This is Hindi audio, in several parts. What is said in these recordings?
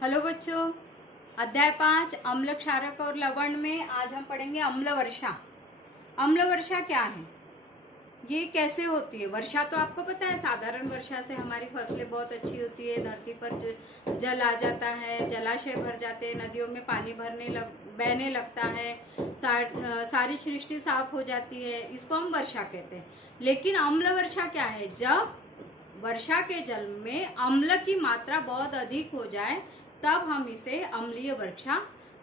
हेलो बच्चों, अध्याय 5 अम्ल क्षारक और लवण में आज हम पढ़ेंगे अम्ल वर्षा। अम्ल वर्षा क्या है, ये कैसे होती है? वर्षा तो आपको पता है, साधारण वर्षा से हमारी फसलें बहुत अच्छी होती है, धरती पर जल आ जाता है, जलाशय भर जाते हैं, नदियों में पानी बहने लगता है, सारी सृष्टि साफ हो जाती है, इसको हम वर्षा कहते हैं। लेकिन अम्ल वर्षा क्या है? जब वर्षा के जल में अम्ल की मात्रा बहुत अधिक हो जाए तब हम इसे अम्लीय वर्षा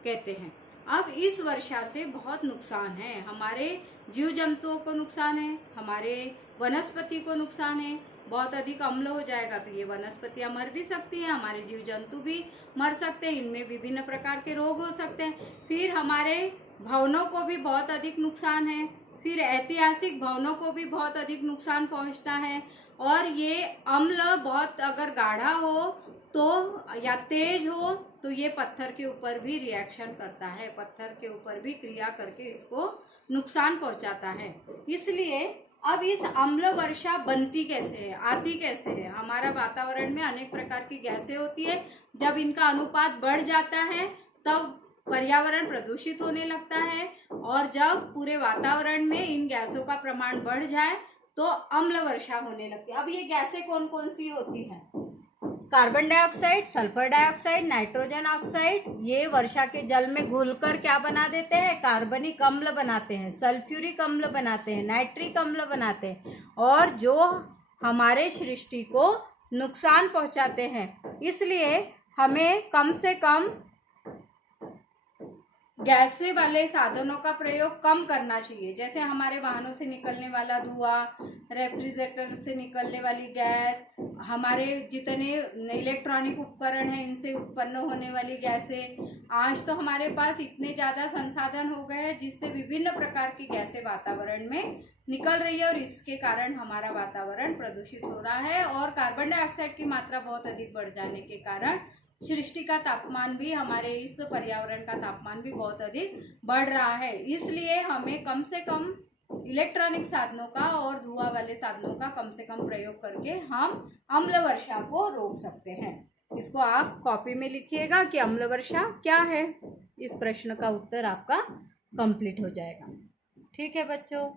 कहते हैं। अब इस वर्षा से बहुत नुकसान है, हमारे जीव जंतुओं को नुकसान है, हमारे वनस्पति को नुकसान है। बहुत अधिक अम्ल हो जाएगा तो ये वनस्पतियां मर भी सकती हैं, हमारे जीव जंतु भी मर सकते हैं, इनमें विभिन्न प्रकार के रोग हो सकते हैं। फिर हमारे भवनों को भी बहुत अधिक नुकसान है, फिर ऐतिहासिक भवनों को भी बहुत अधिक नुकसान पहुंचता है। और ये अम्ल बहुत अगर गाढ़ा हो तो या तेज हो तो ये पत्थर के ऊपर भी रिएक्शन करता है, पत्थर के ऊपर भी क्रिया करके इसको नुकसान पहुंचाता है। इसलिए अब इस अम्ल वर्षा बनती कैसे है, आती कैसे है? हमारा वातावरण में अनेक प्रकार की गैसें होती है, जब इनका अनुपात बढ़ जाता है तब पर्यावरण प्रदूषित होने लगता है, और जब पूरे वातावरण में इन गैसों का प्रमाण बढ़ जाए तो अम्ल वर्षा होने लगती है। अब ये गैसें कौन कौन सी होती हैं? Carbon dioxide, sulphur dioxide, nitrogen oxide, ये वर्षा के जल में घुलकर क्या बना देते हैं? कार्बनिक अम्ल बनाते हैं, सल्फ्यूरिक अम्ल बनाते हैं, नाइट्रिक अम्ल बनाते हैं, और जो हमारे सृष्टि को नुकसान पहुंचाते हैं। इसलिए हमें कम से कम गैसें वाले साधनों का प्रयोग कम करना चाहिए, जैसे हमारे वाहनों से निकलने वाला धुआं, रेफ्रिजरेटर से निकलने वाली गैस, हमारे जितने इलेक्ट्रॉनिक उपकरण हैं इनसे उत्पन्न होने वाली गैसें। आज तो हमारे पास इतने ज़्यादा संसाधन हो गए हैं जिससे विभिन्न प्रकार की गैसें वातावरण में निकल रही है, और इसके कारण हमारा वातावरण प्रदूषित हो रहा है। और कार्बन डाइऑक्साइड की मात्रा बहुत अधिक बढ़ जाने के कारण सृष्टि का तापमान भी, हमारे इस पर्यावरण का तापमान भी बहुत अधिक बढ़ रहा है। इसलिए हमें कम से कम इलेक्ट्रॉनिक साधनों का और धुआं वाले साधनों का कम से कम प्रयोग करके हम अम्ल वर्षा को रोक सकते हैं। इसको आप कॉपी में लिखिएगा कि अम्ल वर्षा क्या है। इस प्रश्न का उत्तर आपका कंप्लीट हो जाएगा। ठीक है बच्चों।